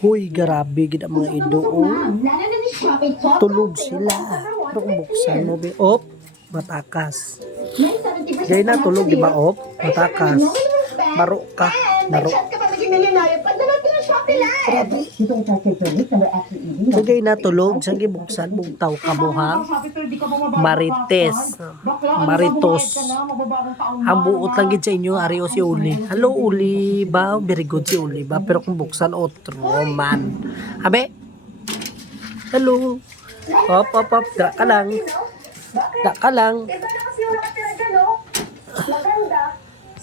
Huy, grabe gid ang mga ido. Tulog sila. Pero kung buksan mo, op, matakas. Gaya na tulog, di ba, op? Matakas. Baro ka. Baro. Grabe. Gaya na tulog, saan gibuksan, bugtaw ka mo, ha? Marites. Maritos. Ang buot lang gid sa inyo, ari o si Uli. Hello, Uli ba? Very good si Uli ba? Pero kung buksan, otro man. Abe? Hello. Hop, hop, hop. Da ka lang. Da ka lang.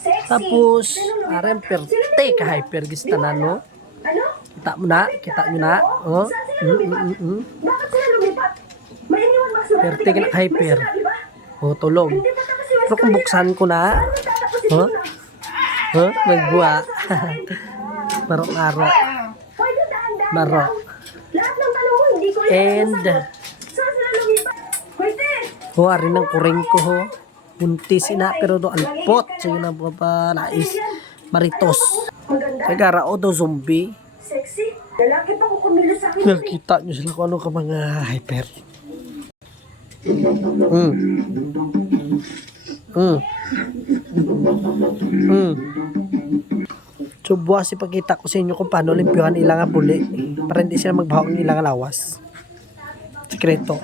Tapos, arem perte ka hyper gistanan, no? Kita mo na? Kita nyo na? Oh? Perte ka na hyper. Oh, tulog. Pero kung buksan ko na, huh? Huh? Magbuwa. Maro-maro. Maro. And, ho, ari ng kuring ko, ho. Buntis ina, pero do alpot. So, yun ang nais. Maritos. Kagara o do zombie. Sexy. Lalaki pa ko kumilos sa akin. Nakita nyo sila kung ano ka mga hyper. So buwas ipakita ko sa inyo kung paano limpyuhan ilang buli para hindi sila magbaho ng ilang lawas. Sikreto.